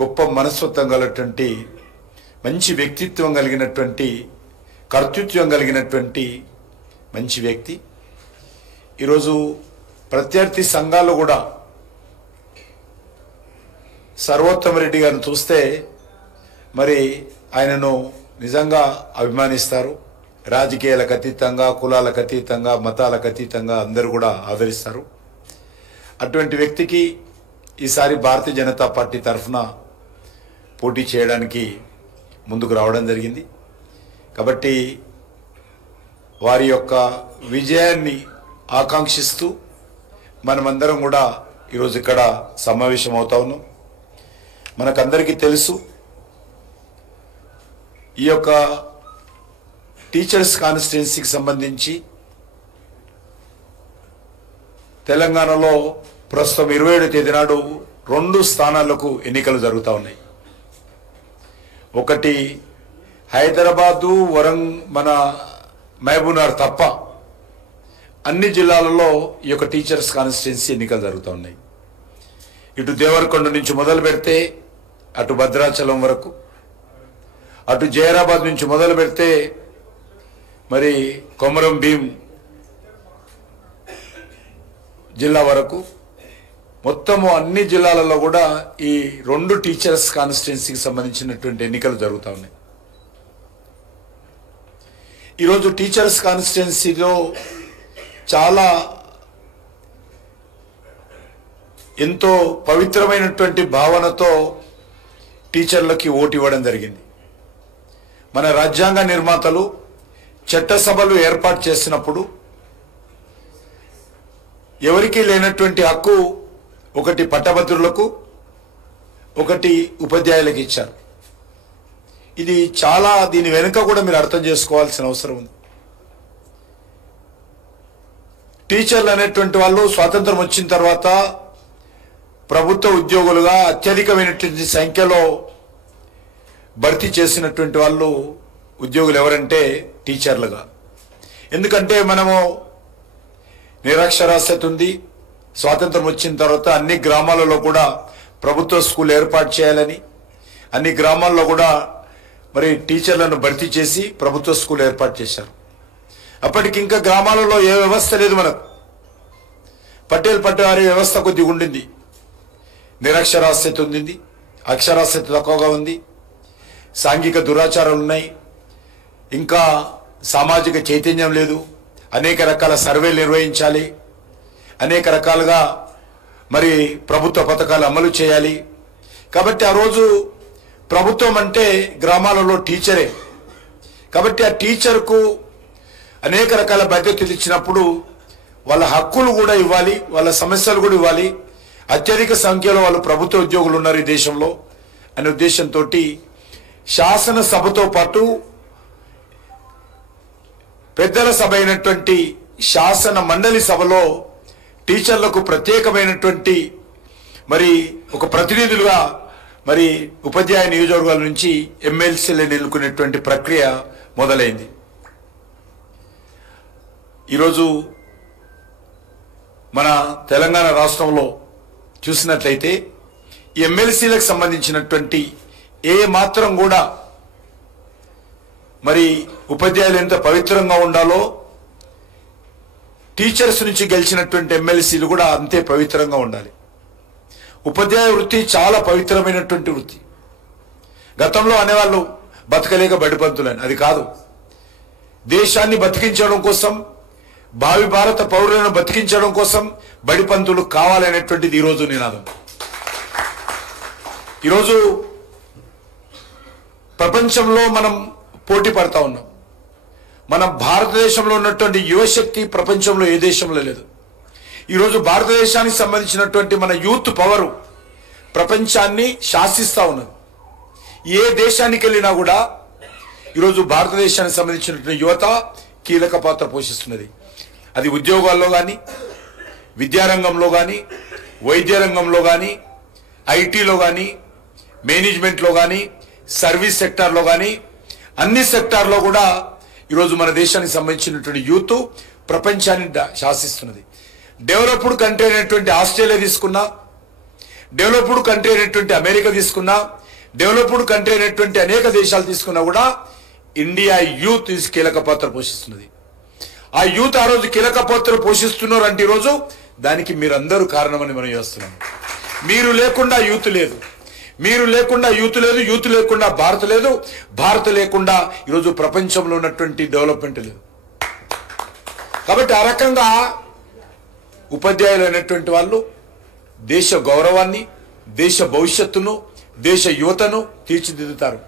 గొప్ప మనస్తత్వం కలిగినటువంటి మంచి వ్యక్తిత్వం కలిగినటువంటి కర్తృత్వం కలిగినటువంటి మంచి వ్యక్తి. ఈరోజు ప్రత్యర్థి సంఘాల్లో కూడా సర్వోత్తమ రెడ్డి గారిని చూస్తే మరి ఆయనను నిజంగా అభిమానిస్తారు. రాజకీయాలకు అతీతంగా, కులాలకు అతీతంగా, మతాలకు అతీతంగా అందరూ కూడా ఆదరిస్తారు. అటువంటి వ్యక్తికి ఈసారి భారతీయ జనతా పార్టీ తరఫున పోటీ చేయడానికి ముందుకు రావడం జరిగింది. కాబట్టి వారి యొక్క విజయాన్ని ఆకాంక్షిస్తూ మనమందరం కూడా ఈరోజు ఇక్కడ సమావేశం అవుతా ఉన్నాం. మనకందరికీ తెలుసు, ఈ యొక్క టీచర్స్ కాన్స్టిట్యున్సీకి సంబంధించి తెలంగాణలో ప్రస్తుతం 27వ తేదీ నాడు 2 స్థానాలకు ఎన్నికలు జరుగుతూ ఉన్నాయి. ఒకటి హైదరాబాదు, మన మహబూబ్నగర్ తప్ప అన్ని జిల్లాలలో ఈ యొక్క టీచర్స్ కాన్స్టిట్యున్సీ ఎన్నికలు జరుగుతూ ఉన్నాయి. ఇటు దేవరకొండ నుంచి మొదలు పెడితే అటు భద్రాచలం వరకు, అటు జైరాబాద్ నుంచి మొదలు పెడితే మరి కొమరం భీం జిల్లా వరకు మొత్తము అన్ని జిల్లాలలో కూడా ఈ 2 టీచర్స్ కాన్స్టిట్యున్సీకి సంబంధించినటువంటి ఎన్నికలు జరుగుతూ ఉన్నాయి. ఈరోజు టీచర్స్ కాన్స్టిట్యున్సీలో చాలా ఎంతో పవిత్రమైనటువంటి భావనతో టీచర్లకి ఓటు ఇవ్వడం జరిగింది. మన రాజ్యాంగ నిర్మాతలు చట్టసభలు ఏర్పాటు చేసినప్పుడు ఎవరికీ లేనటువంటి హక్కు ఒకటి పట్టభద్రులకు, ఒకటి ఉపాధ్యాయులకు ఇచ్చారు. ఇది చాలా, దీని వెనుక కూడా మీరు అర్థం చేసుకోవాల్సిన అవసరం ఉంది. టీచర్లు అనేటువంటి వాళ్ళు స్వాతంత్రం వచ్చిన తర్వాత ప్రభుత్వ ఉద్యోగులుగా అత్యధికమైనటువంటి సంఖ్యలో భర్తీ చేసినటువంటి వాళ్ళు ఉద్యోగులు ఎవరంటే టీచర్లుగా. ఎందుకంటే మనము నిరక్షరాస్యత ఉంది. స్వాతంత్రం వచ్చిన తర్వాత అన్ని గ్రామాలలో కూడా ప్రభుత్వ స్కూల్ ఏర్పాటు చేయాలని, అన్ని గ్రామాల్లో కూడా మరి టీచర్లను భర్తీ చేసి ప్రభుత్వ స్కూల్ ఏర్పాటు చేశారు. అప్పటికి ఇంకా గ్రామాలలో ఏ వ్యవస్థ లేదు. మనకు పటేల్ పట్టవారి వ్యవస్థ కొద్దిగా ఉండింది. నిరక్షరాస్యత ఉంది, అక్షరాస్యత తక్కువగా ఉంది, సాంఘిక దురాచారాలు ఉన్నాయి, ఇంకా సామాజిక చైతన్యం లేదు. అనేక రకాల సర్వేలు నిర్వహించాలి, అనేక రకాలుగా మరి ప్రభుత్వ పథకాలు అమలు చేయాలి. కాబట్టి ఆ రోజు ప్రభుత్వం అంటే గ్రామాలలో టీచరే. కాబట్టి ఆ టీచర్కు అనేక రకాల బాధ్యతలు ఇచ్చినప్పుడు వాళ్ళ హక్కులు కూడా ఇవ్వాలి, వాళ్ళ సమస్యలు కూడా ఇవ్వాలి. అత్యధిక సంఖ్యలో వాళ్ళు ప్రభుత్వ ఉద్యోగులు ఉన్నారు ఈ దేశంలో అనే ఉద్దేశంతో శాసనసభతో పాటు పెద్దల సభ అయినటువంటి శాసన మండలి సభలో టీచర్లకు ప్రత్యేకమైనటువంటి మరి ఒక ప్రతినిధులుగా మరి ఉపాధ్యాయ నియోజకవర్గాల నుంచి ఎమ్మెల్సీలను ఎన్నుకునేటువంటి ప్రక్రియ మొదలైంది. ఈరోజు మన తెలంగాణ రాష్ట్రంలో చూసినట్లయితే ఈ ఎమ్మెల్సీలకు సంబంధించినటువంటి ఏ మాత్రం కూడా మరి ఉపాధ్యాయులు ఎంత పవిత్రంగా ఉండాలో టీచర్స్ నుంచి గెలిచినటువంటి ఎమ్మెల్సీలు కూడా అంతే పవిత్రంగా ఉండాలి. ఉపాధ్యాయ వృత్తి చాలా పవిత్రమైనటువంటి వృత్తి. గతంలో అనేవాళ్ళు బతకలేక బడిపంతులని, అది కాదు. దేశాన్ని బతికించడం కోసం, భావి భారత పౌరులను బతికించడం కోసం బడిపంతులు కావాలనేటువంటిది ఈరోజు నినాదం. ఈరోజు ప్రపంచంలో మనం పోటీ పడతా ఉన్నాం. మన భారతదేశంలో ఉన్నటువంటి యువశక్తి ప్రపంచంలో ఏ దేశంలో లేదు. ఈరోజు భారతదేశానికి సంబంధించినటువంటి మన యూత్ పవరు ప్రపంచాన్ని శాసిస్తూ ఉన్నది. ఏ దేశానికి వెళ్ళినా కూడా ఈరోజు భారతదేశానికి సంబంధించినటువంటి యువత కీలక పాత్ర పోషిస్తున్నది. అది ఉద్యోగాల్లో కానీ, విద్యారంగంలో కానీ, వైద్య రంగంలో కానీ, ఐటీలో కానీ, మేనేజ్మెంట్లో కానీ, సర్వీస్ సెక్టార్లో కానీ, అన్ని సెక్టార్లో కూడా ఈరోజు మన దేశానికి సంబంధించినటువంటి యూత్ ప్రపంచాన్ని శాసిస్తున్నది. డెవలప్డ్ కంట్రీ అయినటువంటి ఆస్ట్రేలియా తీసుకున్నా, డెవలప్డ్ కంట్రీ అయినటువంటి అమెరికా తీసుకున్నా, డెవలప్డ్ కంట్రీ అయినటువంటి అనేక దేశాలు తీసుకున్నా కూడా ఇండియా యూత్ కీలక పాత్ర పోషిస్తున్నది. ఆ యూత్ ఆ రోజు కీలక పాత్ర పోషిస్తున్నారు అంటే ఈరోజు దానికి మీరందరూ కారణమని మనం చేస్తున్నాం. మీరు లేకుండా యూత్ లేదు, మీరు లేకుండా యూత్ లేదు, యూత్ లేకుండా భారత్ లేదు, భారత్ లేకుండా ఈరోజు ప్రపంచంలో ఉన్నటువంటి డెవలప్మెంట్ లేదు. కాబట్టి ఆ రకంగా ఉపాధ్యాయులు అనేటువంటి వాళ్ళు దేశ గౌరవాన్ని, దేశ భవిష్యత్తును, దేశ యువతను తీర్చిదిద్దుతారు.